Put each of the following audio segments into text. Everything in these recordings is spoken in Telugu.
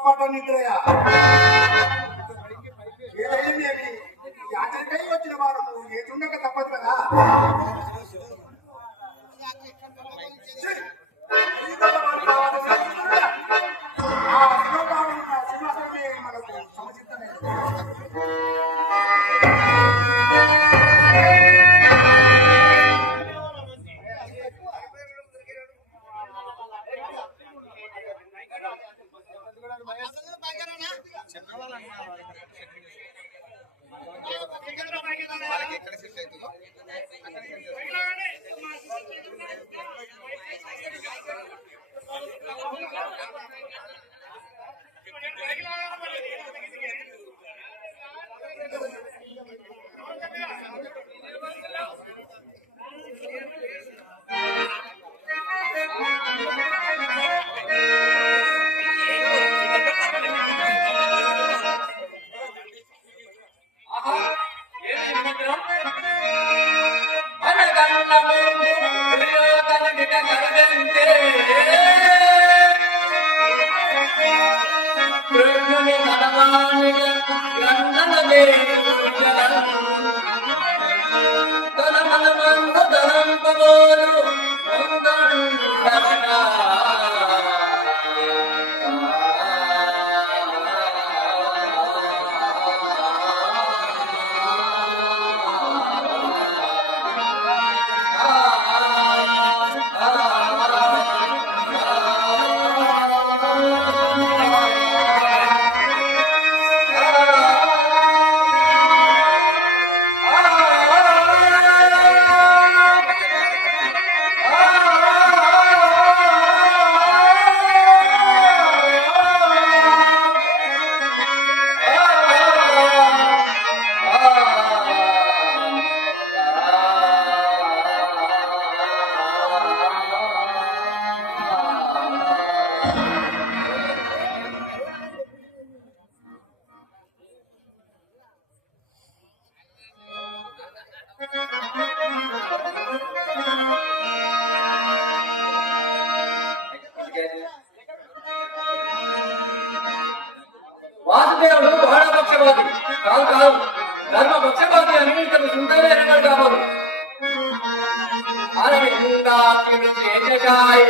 పట్ట నిద్రయా ఏదైంది యాచరికై వచ్చిన వారు ఏదుండక తప్పదు కదా. మనకు సముచితమే. వాసుదేవుడు వాడపక్షపాతి కాదు కాదు ధర్మ పక్షపాతి అని ఇతను సుందరే అన్నాడు కాబోలు అరవిందాక్షుడు చేశాయి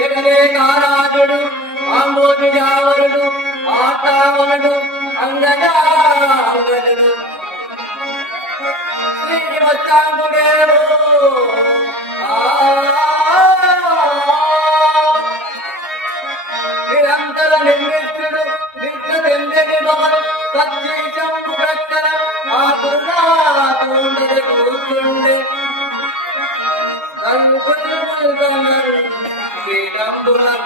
జగదే కారాజుడు ఆంబోజు యావరుడు ఆటావనుడు అంగజావనుడు శ్రీవత్సాంగుడేవు నిరంతర నిర్మిష్టుడు నిత్యదెందెడి మగను సత్యశంభు ప్రక్కన ఆ దుర్గాతుండది కూర్చుండే కన్నుకుల్మల్గనరు శ్రీరంబులం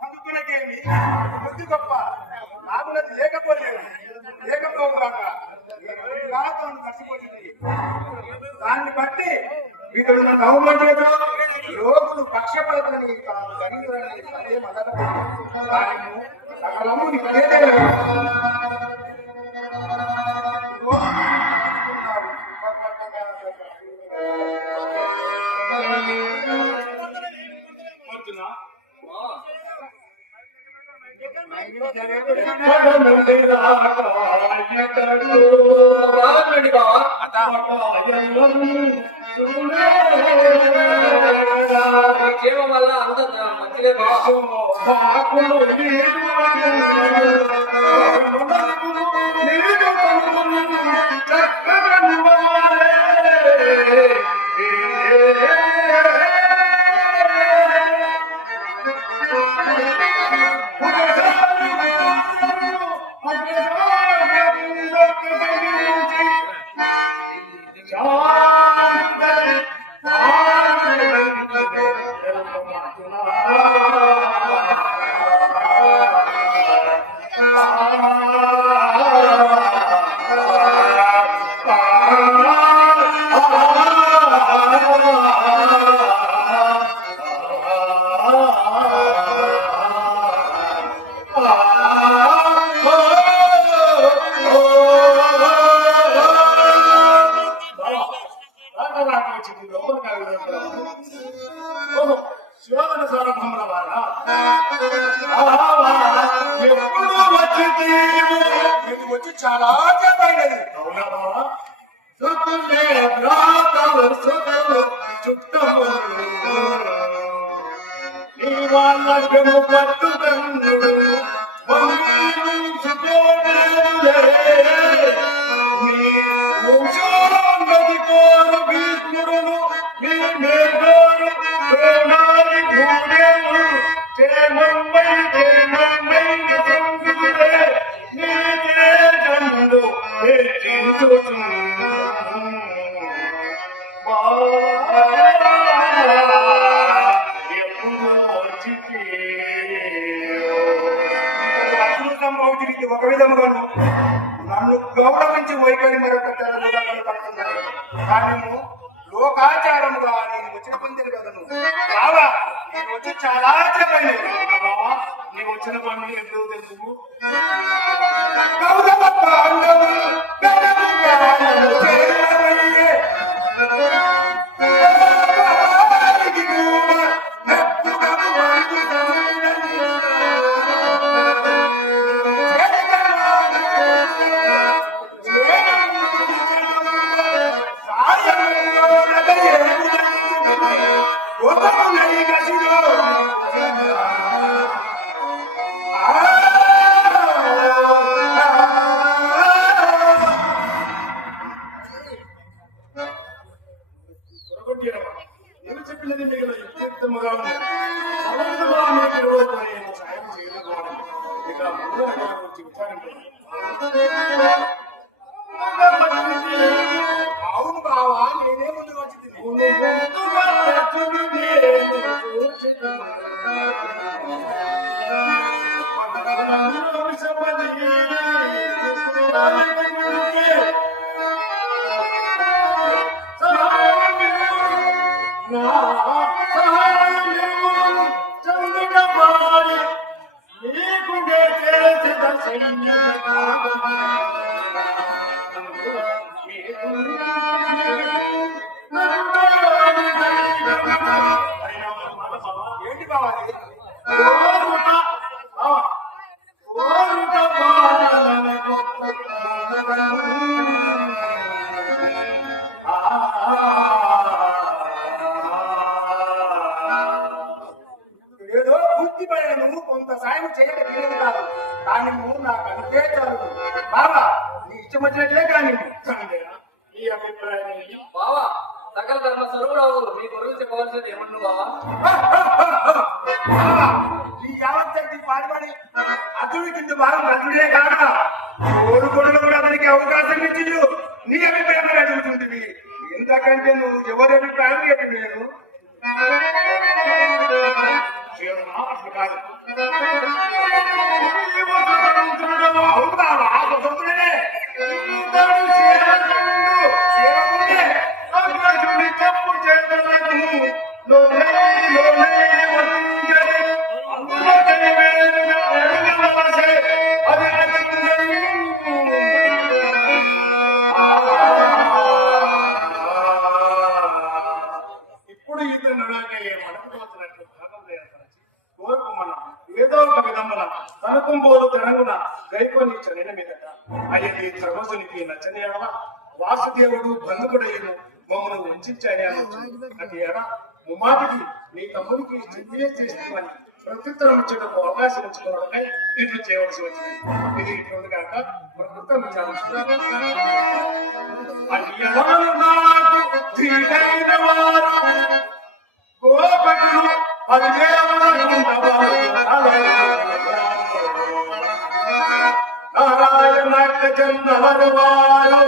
అందుకునకేమి బుద్ధి గొప్ప నాకున్నది లేకపోలేదు లేకపోగాక నాతో కలిసిపోతుంది. దాన్ని బట్టి ఇతడు నన్ను అవమానించడం రోగులు పక్షపాతాన్ని తాను కలిగి అదే మదన దాని సకలము నీకేదే రావాలండి బావా క్షేమం వల్ల అంత మంచిదే బావా వచ్చి చాలా చెప్పండి. సంభవించి ఒక విధముగాను నన్ను గౌరవించి వైఖరి మరొక పడుతున్నాను. కానీ లోకాచారముగా నేను వచ్చిన పొందిన కదను బావా నేను వచ్చి చాలా చెప్పండి. నీవు వచ్చిన పని ఎప్పుడు తెలుసు గౌరవ పాండవులు నేను చెప్పినది మీకు యుక్తియుక్తముగా ఉంది. సమర్థముగా మీకు ఈరోజు నేను సాయం చేయలేకపోవడం ఇక ముందు రకాల గురించి విచారించాను. అవును బావా నేనే ముందు వచ్చింది. ఏంటి బావాలి అభివృద్ధి పడను కొంత సాయం చేయక తెలియదు కాదు. కానీ నువ్వు నాకు అంతే చాలు. బాబా నీ ఇష్టం వచ్చినట్లే కానీ సందేనా? ఈ అభిప్రాయం ఏంటి? బావా సకల ధర్మ స్వరూపురావు మీ కొరకు చెప్పవలసింది ఏమన్నా బావా? బాబా ఈ యావత్ శక్తి పాడుపడి అతడి కింద భాగం అతడే కాక కోరుకోవడం కూడా అతనికి అవకాశం ఇచ్చింది. నీ అభిప్రాయం అడుగుతుంటివి. ఎందుకంటే నువ్వు ఎవరి అభిప్రాయం చెప్పి నేను జీవనా అసలు కాదు. అవును బాబా స్వతంత్రుడే. ఇతడు సేవకుడు. సేవకుడే అగ్రజుడి తప్పు చేతలకు లోనే వంజలి. అందులో తెలివేదన అడుగవలసే అది అడుగుదను. ఇప్పుడు ఇతను నడవకే మనకు వచ్చినట్లు భాగం ఏర్పరచి కోరుకు మనం ఏదో ఒక విధమున తనకుంబోలు తెరంగున గైకొని చనిన మీదట అయ్యది ధర్మసునికి నచ్చని ఎడవ వాసుదేవుడు బంధుకుడయ్యను మమ్మల్ని ఉంచాయని అనొచ్చు. అది ఎడ ముమాటికి నీ తమ్మునికి చెప్పే చేస్తామని ప్రత్యుత్తరం ఇచ్చేటకు అవకాశం ఉంచుకోవడమే ఇట్లు చేయవలసి వచ్చింది. ఇది ఇటువంటి కాక ప్రకృతం విచారించుకున్నాను. నాకు ధీటైన వారు గోపకులు నారాయణ చంద్రవరు వారు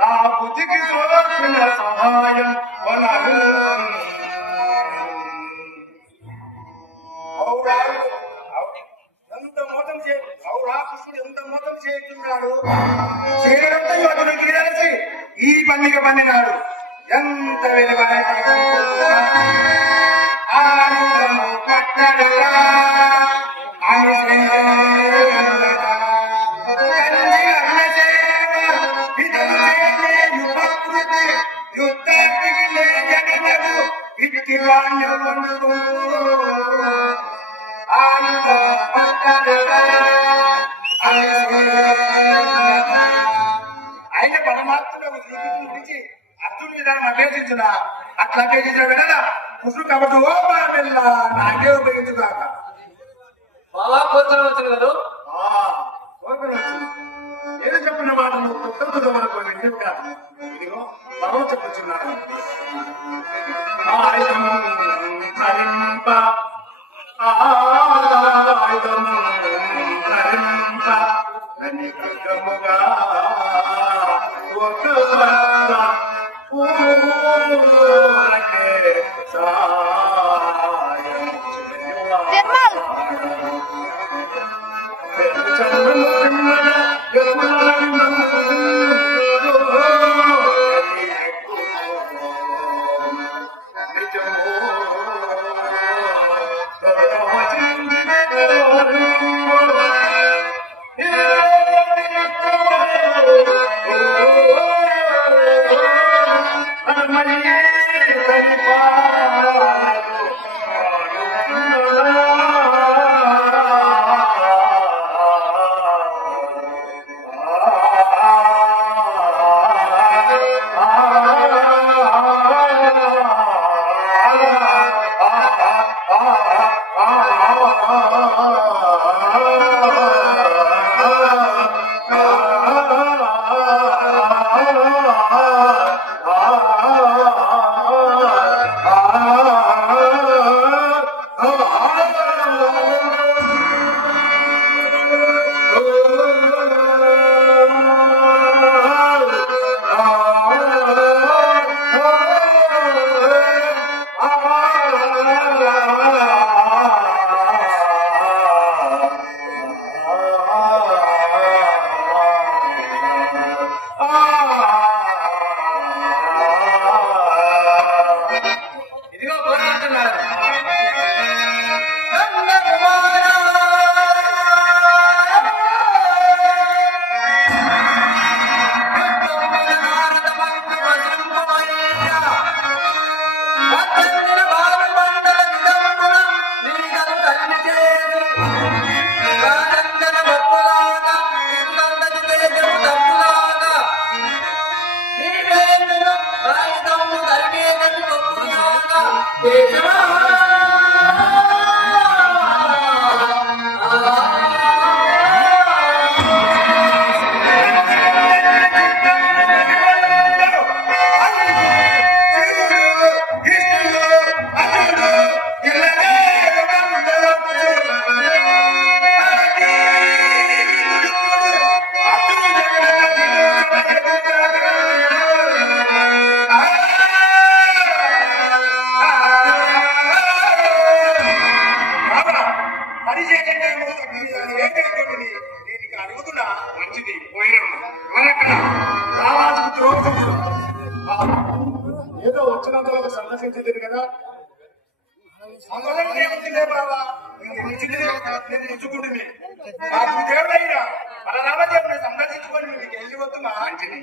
నా బుద్ధికి తోచిన సహాయం ఎంత మోసం కృష్ణుడు ఎంత మోసం చేస్తున్నాడు. చేయడంతో అతనికి తెలిసి ఈ పండుగ పండినాడు. ఎంత ఆయుధము పట్టడలా అని ఆయన పరమాత్మకు గురించి అర్జునుడి విధానం అభ్యసించున్నా అట్లా అభ్యసించిన వినదా కుసురు కాబట్టి ఓ బాబెల్లా నాకే ఉపయోగించుగాక. బావా కోరుకొని వచ్చిన కదా కోరుకొని వచ్చింది. ఏదో చెప్పిన మాట నువ్వు కొత్త వరకు వింటూ కాదు. ఇదిగో బలం చెప్పుచున్నాను. ఆయుధం ధరింప ఆయుధం ధరింప నికముగా ఒక ఊరకే సాయం కేశవా అడుగుతున్నా మంచిది పోయినమ్మా రావాల్సిన ద్రోహుడు ఏదో వచ్చినంతలో సందర్శించలేదు కదా. అందులో ఏముందిలే బాబా నేను ముచ్చుకుంటుంది నాకు దేవుడైనా బలరామదేవుని సందర్శించుకొని మీకు వెళ్ళి వద్దు మా మంచిది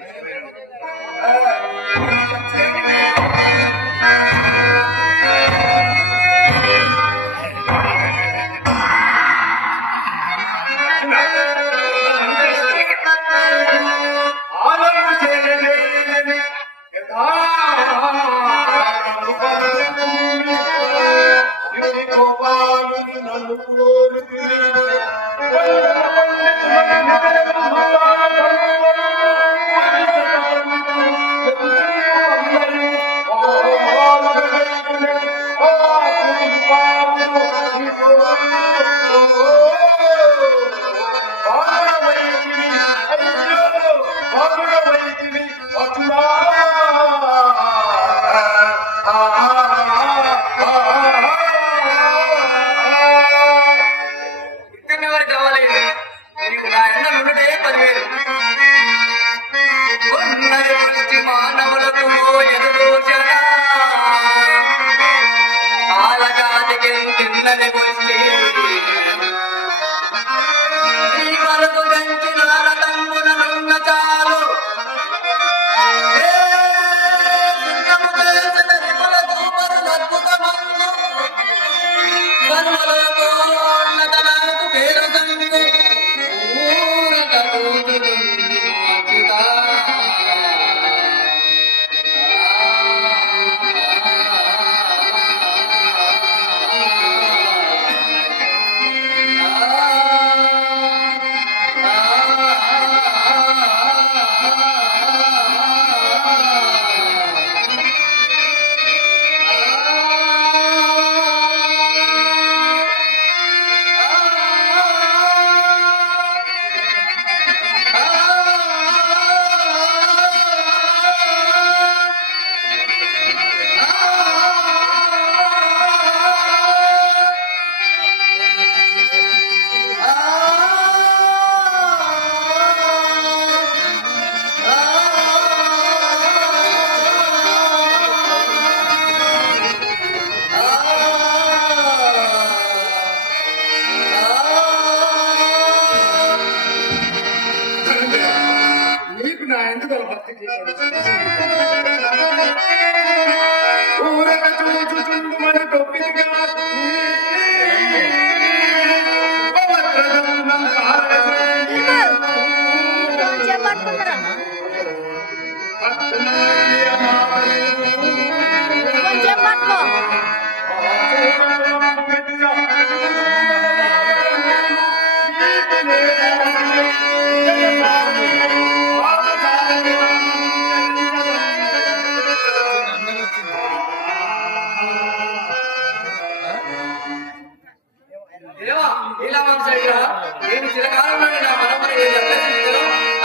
నేను చిరకాలంలో నా మనమని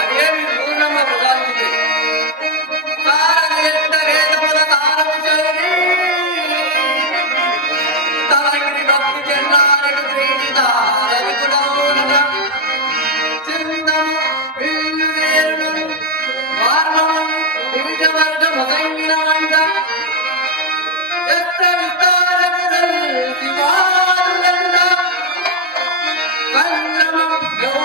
అదే మీ పూర్ణంగా ప్రసాదించింది సంగ్రమ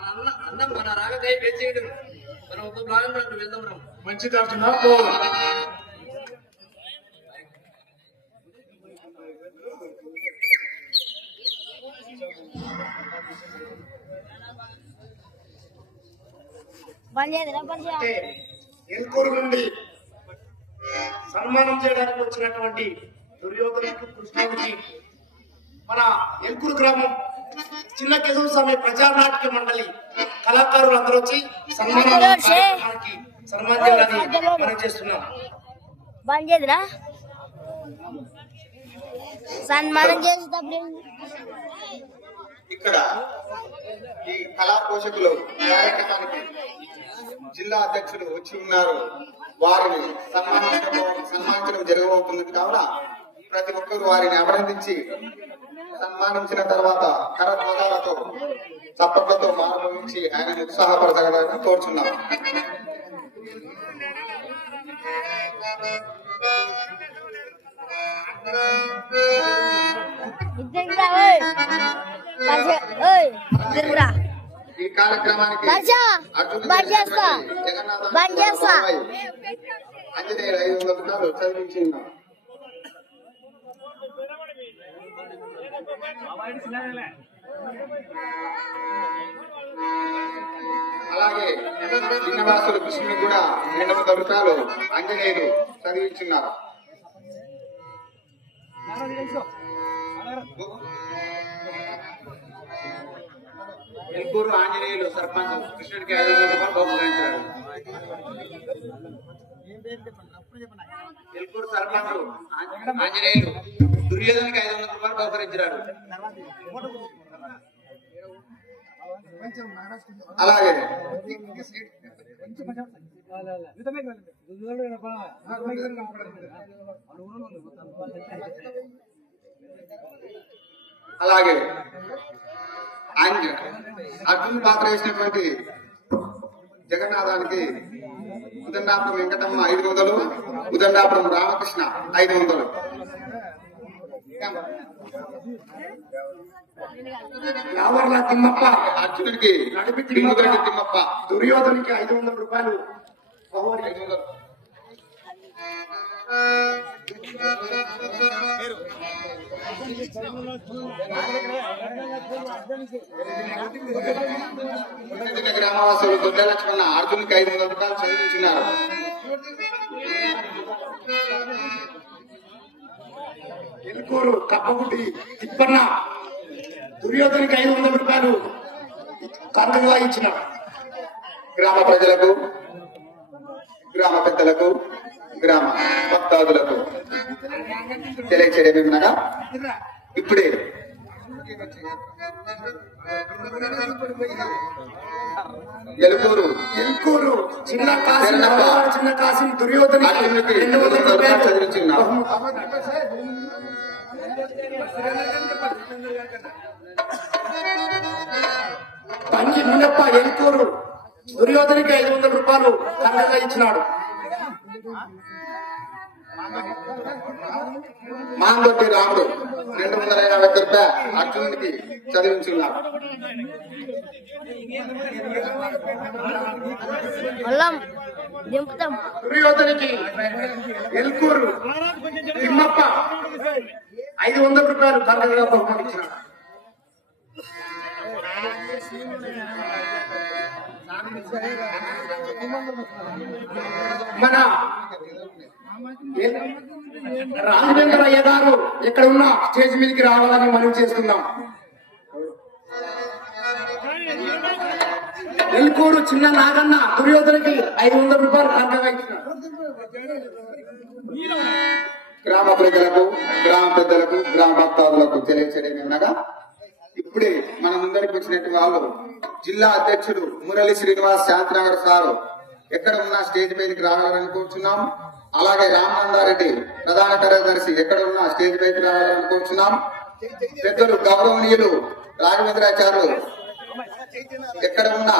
మన రాగకై వేచేయడం మనం ఒక భాగం వెళ్దాం రా. మంచిది అర్జున పోదు. అంటే ఎల్కూరు నుండి సన్మానం చేయడానికి వచ్చినటువంటి దుర్యోధనకు కృష్ణుడికి మన ఎల్కూరు గ్రామం చిన్న కేశవ స్వామి ప్రజానాట్య మండలి కళాకారులు అందరూ వచ్చి సన్మానాన్ని మనం చేస్తున్నాం. బంద్ చేద్దురా సన్మానం చేసేటప్పుడు ఇక్కడ ఈ కళా పోషకులు కార్యక్రమానికి జిల్లా అధ్యక్షులు వచ్చి ఉన్నారు. వారిని సన్మానించడం జరగబోతుంది కావున ప్రతి ఒక్కరు వారిని అభినందించి సన్మానించిన తర్వాత కరధ్వజాలతో చప్పట్లతో మానవించి ఆయనను ఉత్సాహపరచగలని కోరుచున్నాం. ఈ కార్యక్రమానికి ఆంజనేయులు 500 రూపాయలు చదివించి ఉన్నాం. అలాగే శ్రీనివాసులు కృష్ణుని కూడా 200 రూపాయలు ఆంజనేయులు చదివించున్నారు. ఎల్కూరు ఆంజనేయులు సర్పంచ్ కృష్ణుడికి 500 రూపాయలు బహుకరించారు. ఎల్కూరు సర్పంచ్ ఆంజనేయులు దుర్యోధనకి 500 రూపాయలు బహుకరించారు. అలాగే అలాగే అర్జున్ పాత్ర వేసినటువంటి జగన్నాథానికి ఉదండాపురం వెంకటమ్మ 500, ఉదండాపురం రామకృష్ణ 500. యావర్ల తిమ్మప్ప అర్జునుడికి నడిపి డింగుగడ్డి తిమ్మప్ప దుర్యోధనికి 500 రూపాయలు బహుమతి. 500. గ్రామవాసులు దొడ్డ లక్ష్మణ అర్జున్కి 500 రూపాయలు చదివించున్నారు. ఎల్కూరు తప్పగుడి తిప్పన్న దుర్యోధనికి 500 రూపాయలు కానుకగా ఇచ్చినారు. గ్రామ ప్రజలకు, గ్రామ పెద్దలకు, గ్రామ భక్తాదులకు తెలియచేయడమేమనగా ఇప్పుడే ఎల్కూరు చిన్న కాశీ దుర్యోధనికి 200 రూపాయలు చదివించున్నారు. పంచి మునప్ప ఎల్కూరు దుర్యోధనికి 500 రూపాయలు కానుకగా ఇచ్చినాడు. మాందొట్టి రాముడు 250 రూపాయలు అర్జునుడికి చదివించున్నారు. దుర్యోధనికి ఎల్కూరు తిమ్మప్ప 500 రూపాయలు కానుకగా బహుమతించినాడు. మన రాఘవేంద్రయ్య గారు ఇక్కడ ఉన్న స్టేజ్ మీదకి రావాలని మనం చేస్తున్నాం. ఎల్కూరు చిన్న నాగన్న దుర్యోధనకి 500 రూపాయలు కానుకగా ఇచ్చినాడు. గ్రామ ప్రజలకు, గ్రామ పెద్దలకు, గ్రామ భక్తాదులకు తెలియచేయడమేమనగా ఇప్పుడే మన ముందరికి వచ్చినట్టు వాళ్ళు జిల్లా అధ్యక్షుడు మురళి శ్రీనివాస్ శాంతినగర్ సారు ఎక్కడ ఉన్న స్టేజ్ మీదకి రావాలని కోరుచున్నాం. అలాగే రామనందారెడ్డి ప్రధాన కార్యదర్శి ఎక్కడ ఉన్న స్టేజ్ పైకి రావాలని కోరుచున్నాం. పెద్దలు గౌరవనీయులు రాఘవేంద్రాచార్యులు ఎక్కడ ఉన్న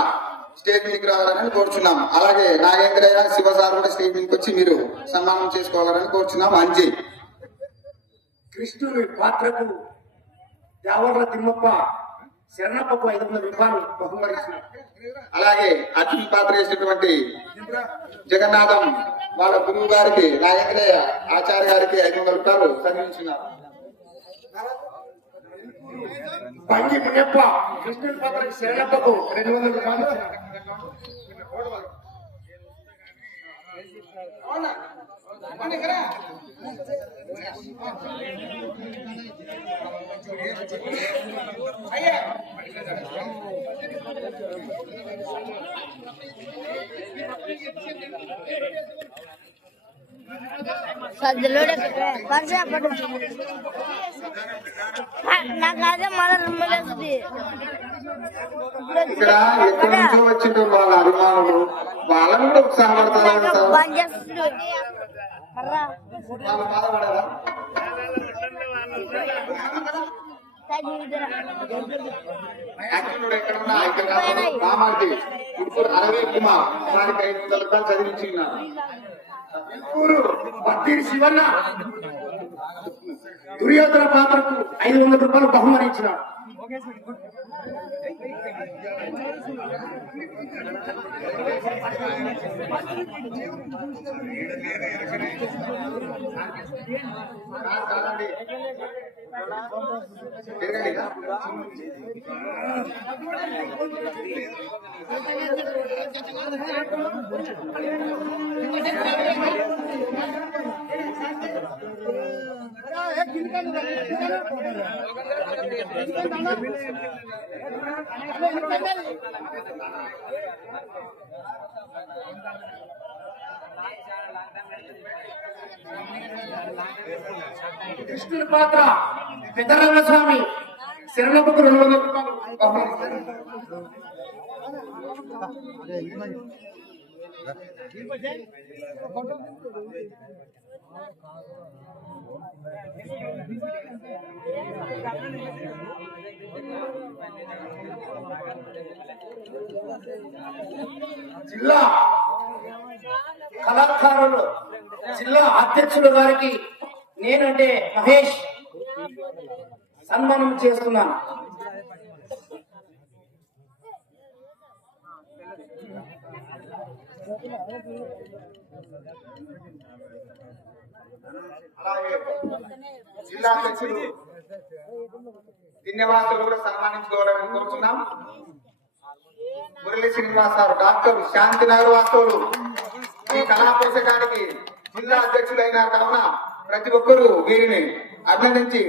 స్టేజ్ మీదకి రావాలని కోరుచున్నాం. అలాగే నాగేంద్రయ్య శివసార్ కూడా స్టేజ్ మీదకి వచ్చి మీరు సన్మానం చేసుకోవాలని కోరుచున్నాం. అంజీ కృష్ణుని పాత్రకు యావర్ల తిమ్మప్ప శరణప్పకు 500 రూపాయలు బహుమతిస్తున్నారు. అలాగే అతిథి పాత్ర చేసినటువంటి జగన్నాథం వాళ్ళ గురువు గారికి నాగేంద్రయ్య ఆచార్య గారికి 500 రూపాయలు సంధించినారు. బంగి మునియప్ప కృష్ణుడి పాత్ర శరణప్పకు 200 రూపాయలు ఇచ్చినారు. సద్దులోనే పర్స పట్టు నాకు అదే మన రూమ్లోకి ఇక్కడ ఎక్కడి నుంచో వచ్చిన వాళ్ళ అభిమానులు వాళ్ళని కూడా ఉత్సాహపడతారు కదా సార్. బంద్ చేస్తుంది మర్రా వాళ్ళు బాధపడారా? యాక్చువల్ ఎక్కడున్నా ఇక్కడ రామాకి ఇప్పుడు 60 కుమార్ వారికి 500 రూపాయలు చదివించి ఉన్నారు. ఊరు బద్దీరి శివన్న దుర్యోధన పాత్రకు 500 రూపాయలు బహుమతి ఇచ్చినాడు. కాదండి. తిరగండి. కృష్ణుడి పాత్ర పెద్దరంగస్వామి శరణప్పకు 200 రూపాయలు బహుమతి. జిల్లా కళాకారులు జిల్లా అధ్యక్షులు గారికి నేనంటే మహేష్ సన్మానం చేస్తున్నాను. అలాగే జిల్లా అధ్యక్షులు ధన్యవాదాలు కూడా సన్మానించుకోవాలని కోరుతున్నాం. మురళీ శ్రీనివాస్ గారు, డాక్టర్ శాంతినగర్ వాస్తవులు ఈ కళా పోషకానికి జిల్లా అధ్యక్షులైన కావున ప్రతి ఒక్కరూ వీరిని అభినందించి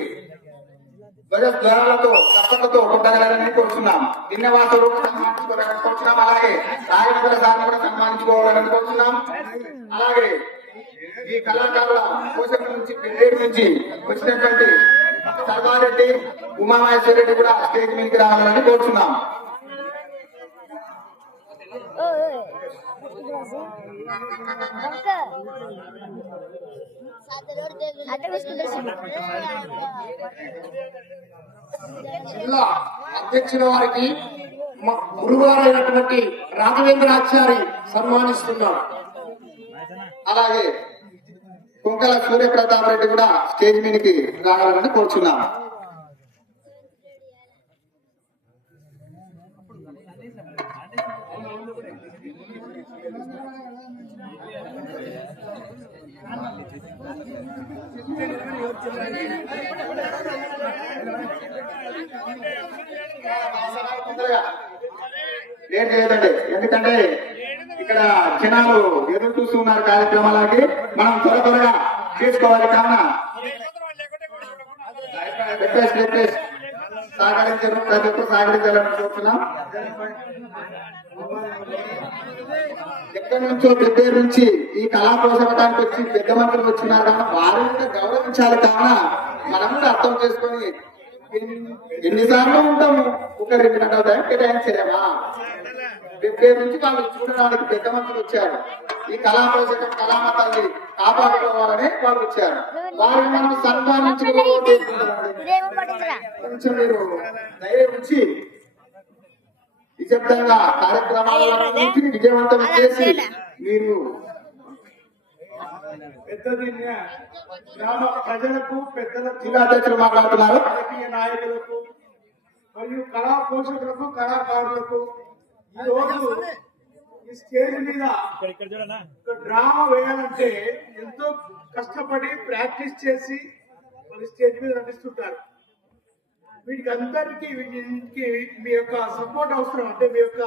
ధ్వజద్వారాలతో చప్పట్లతో కొట్టగలరని కోరుతున్నాం. ధన్యవాదాలు సన్మానించుకోవాలని కోరుతున్నాం. అలాగే రాయనగర సార్ని కూడా సన్మానించుకోవాలని కోరుతున్నాం. అలాగే ఈ కళాకారుల పోషక నుంచి పెళ్ళేరు నుంచి వచ్చినటువంటి సర్వారెడ్డి ఉమామహేశ్వర రెడ్డి కూడా స్టేజ్ మీదకి రావాలని కోరుతున్నాం. జిల్లా అధ్యక్షుల వారికి మా గురుగారు అయినటువంటి రాఘవేంద్రాచారి సన్మానిస్తున్నారు. అలాగే కుంకల సూర్యప్రతాప్ రెడ్డి కూడా స్టేజ్ మీదకి రావాలని కోరుచున్నాం. లేట్ చేయదండి, ఎందుకంటే ఇక్కడ జనాలు ఎదురు చూస్తున్నారు కార్యక్రమాలకి. మనం త్వరగా చేసుకోవాలి కావున సహకరించారు, ప్రతి ఒక్కరు సహకరించాలని చూస్తున్నాం. ఎక్కడి నుంచో పెద్ద నుంచి ఈ కళా పోషకానికి వచ్చి పెద్ద మంత్రులు వచ్చినారు కావున వారిని గౌరవించాలి కావున మనం కూడా అర్థం చేసుకొని ఎన్నిసార్లు ఉంటాము, ఒక 2 గంటల టైం కేటాయించలేమా? రేపు నుంచి వాళ్ళు చూడడానికి పెద్ద మంత్రులు వచ్చారు. ఈ కళా పోషకం కళామతాన్ని కాపాడుకోవాలని వాళ్ళు వచ్చారు. వారిని మనం సన్మానించుకోవాలి. కొంచెం మీరు ధైర్యం నుంచి నిశ్శబ్దంగా కార్యక్రమాలన్నింటినీ విజయవంతం చేసి మీరు పెద్దదిన్న గ్రామ ప్రజలకు, పెద్దలకు, జిల్లా అధ్యక్షులు మాట్లాడుతున్నారు. రాజకీయ నాయకులకు, మరియు కళా పోషకులకు కళాకారులకు ఈ రోజు ఈ స్టేజ్ మీద ఒక డ్రామా వేయాలంటే ఎంతో కష్టపడి ప్రాక్టీస్ చేసి మన స్టేజ్ మీద నటిస్తుంటారు. వీటికి అందరికీ వీటికి మీ యొక్క సపోర్ట్ అవసరం. అంటే మీ యొక్క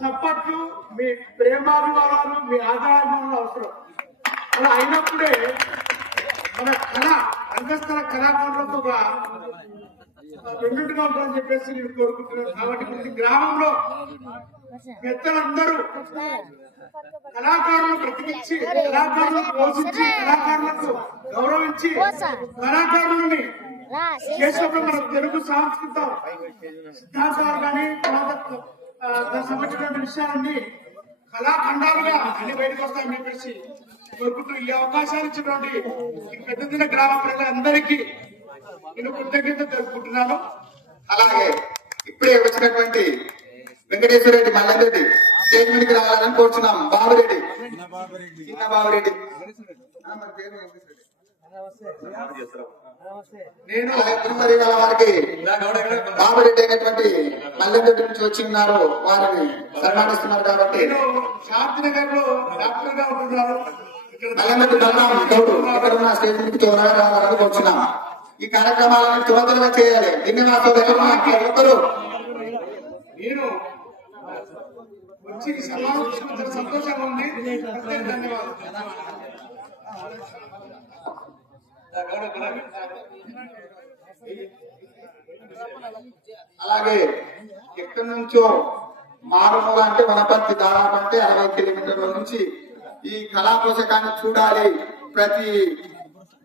చప్పట్లు, మీ ప్రేమాభిమానాలు, మీ ఆదాయాభిమానాలు అవసరం. అలా అయినప్పుడే మన కళ రంగస్థల కళాకారులకు ఒక రెండుగా ఉంటుందని చెప్పేసి నేను కోరుకుంటున్నాను. కాబట్టి ప్రతి గ్రామంలో పెద్దలందరూ కళాకారులను బ్రతికించి, కళాకారులను పోషించి, కళాకారులకు గౌరవించి, కళాకారులని చేసినప్పుడు మన తెలుగు సాంస్కృత సిద్ధాంతాలు కానీ దానికి సంబంధించిన విషయాలన్నీ కళాఖండాలుగా అన్ని బయటకు వస్తాయని చెప్పేసి కోరుకుంటూ ఈ అవకాశాలు ఇచ్చినటువంటి ఈ పెద్దదిన గ్రామ ప్రజలందరికీ నేను కృతజ్ఞత తెలుపుకుంటున్నాను. అలాగే ఇప్పుడే వచ్చినటువంటి వెంకటేశ్వర రెడ్డి మల్లంరెడ్డి స్టేజ్ మీదకి రావాలని కోరుచున్నాం. బాబురెడ్డి, చిన్న బాబురెడ్డి. నేను అలాగే కుమ్మరి వాళ్ళ వారికి బాబురెడ్డి అయినటువంటి మల్లంరెడ్డి నుంచి వచ్చి ఉన్నారు, వారిని సన్మానిస్తున్నారు. కాబట్టి నేను శాంతినగర్ లో డాక్టర్ గా ఉంటున్నాను. మల్లంరెడ్డి బలరాం గౌడు ఇక్కడ ఉన్న స్టేజ్ మీదకి త్వరగా రావాలని కోరుచున్నాం. ఈ కార్యక్రమాలను త్వరగా చేయాలి. ధన్యవాదాలు ఒక్కరు. నేను వచ్చి సమావేశం సంతోషంగా ఉంది. ధన్యవాదాలు. అలాగే ఎక్కడి నుంచో మారుమూల అంటే వనపర్తి, దాదాపు అంటే 60 కిలోమీటర్ల నుంచి ఈ కళా పోషకాన్ని చూడాలి, ప్రతి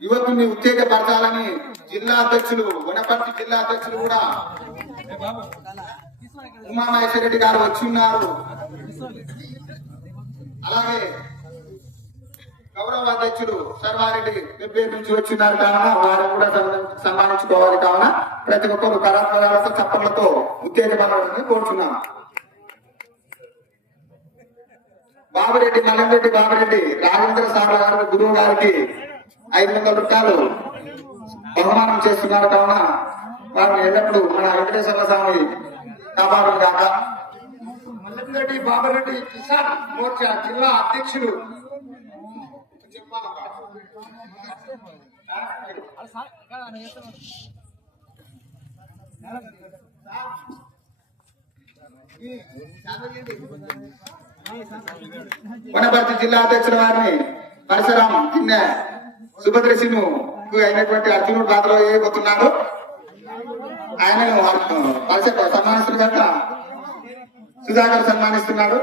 యువకుని ఉత్తేజపరచాలని జిల్లా అధ్యక్షులు, వనపర్తి జిల్లా అధ్యక్షులు కూడా ఉమామహేశ్వర రెడ్డి గారు వచ్చి ఉన్నారు. అలాగే గౌరవ అధ్యక్షులు సర్వారెడ్డి వెబ్బేరు నుంచి వచ్చినారు కావున వారిని కూడా సన్మానించుకోవాలి. కావున ప్రతి ఒక్కరు కళాకారులతో చప్పట్లతో ఉత్తేజపడాలని కోరుచున్నాం. బాబురెడ్డి, మల్లంరెడ్డి బాబురెడ్డి రాజేంద్ర సాగర్ గారు గురువు గారికి 500 రూపాయలు బహుమానం చేస్తున్నారు. కావున వారిని ఎల్లప్పుడూ మన వెంకటేశ్వర స్వామి కాపాడు కాక. మల్లంరెడ్డి బాబారెడ్డి కిసాన్ మోర్చా జిల్లా అధ్యక్షులు వనపర్తి జిల్లా అధ్యక్షుల వారిని పరశురాం కింద సుభద్ర సింగ్ అయినటువంటి అర్జునుడు పాత్రలో వేయబోతున్నాడు. ఆయనను సన్మానిస్తున్న సుధాకర్ సన్మానిస్తున్నాడు.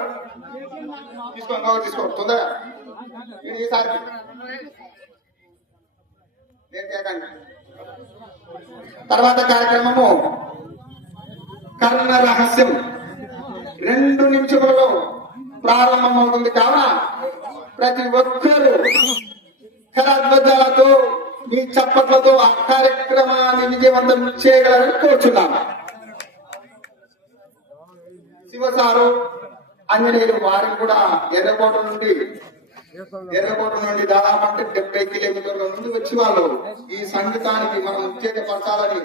తీసుకో తొందరగా ఈసారి తర్వాత కార్యక్రమము కర్ణ రహస్యం 2 నిమిషములలో ప్రారంభమవుతుంది. కావున ప్రతి ఒక్కరూ కళాధ్వజాలతో, మీ చప్పట్లతో ఆ కార్యక్రమాన్ని విజయవంతం చేయగలరని కోరుచున్నాను. శివసారు ఆంజనేయులు వారిని కూడా ఎర్రకోట నుండి దాదాపు అంటే 70 కిలోమీటర్ల నుండి వచ్చి వాళ్ళు ఈ సంగీతానికి మనం ఉత్తేజపరచాలని